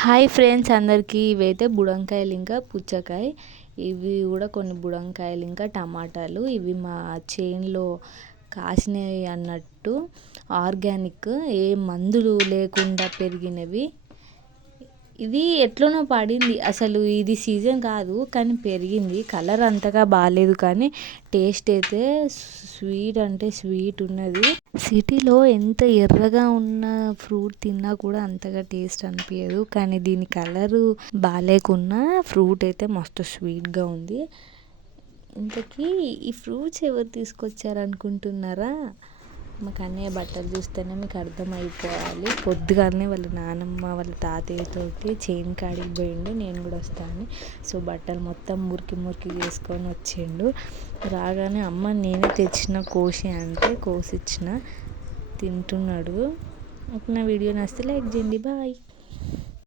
Hi friends అందరికీ ఇవైతే బుడంకాయలు ఇంకా పుచ్చకాయ ఇవి కూడా కొన్ని బుడంకాయలు ఇంకా టమాటాలు ఇవి మా చేన్లో కాసినవి అన్నట్టు ఆర్గానిక్ ఏ మందులు లేకుండా పెరిగినవి. ఇది ఎట్లనో పడింది, అసలు ఇది సీజన్ కాదు కానీ పెరిగింది. కలర్ అంతగా బాగాలేదు కానీ టేస్ట్ అయితే స్వీట్ అంటే స్వీట్ ఉన్నది. సిటీలో ఎంత ఎర్రగా ఉన్న ఫ్రూట్ తిన్నా కూడా అంతగా టేస్ట్ అనిపించదు, కానీ దీని కలరు బాగాలేకున్నా ఫ్రూట్ అయితే మస్తు స్వీట్గా ఉంది. ఇంతకీ ఈ ఫ్రూట్స్ ఎవరు తీసుకొచ్చారు అనుకుంటున్నారా? మాకు అన్నయ్య బట్టలు చూస్తేనే మీకు అర్థమైపోవాలి. పొద్దుగానే వాళ్ళ నానమ్మ వాళ్ళ తాతయ్యతోటి చేను కాడికి పోయిండు, నేను కూడా వస్తాను. సో బట్టలు మొత్తం మురికి మురికి వేసుకొని వచ్చిండు. రాగానే అమ్మ నేనే తెచ్చిన కోసి అంటే కోసిచ్చిన, తింటున్నాడు. నా వీడియో నచ్చితే లైక్ చేయండి. బాయ్.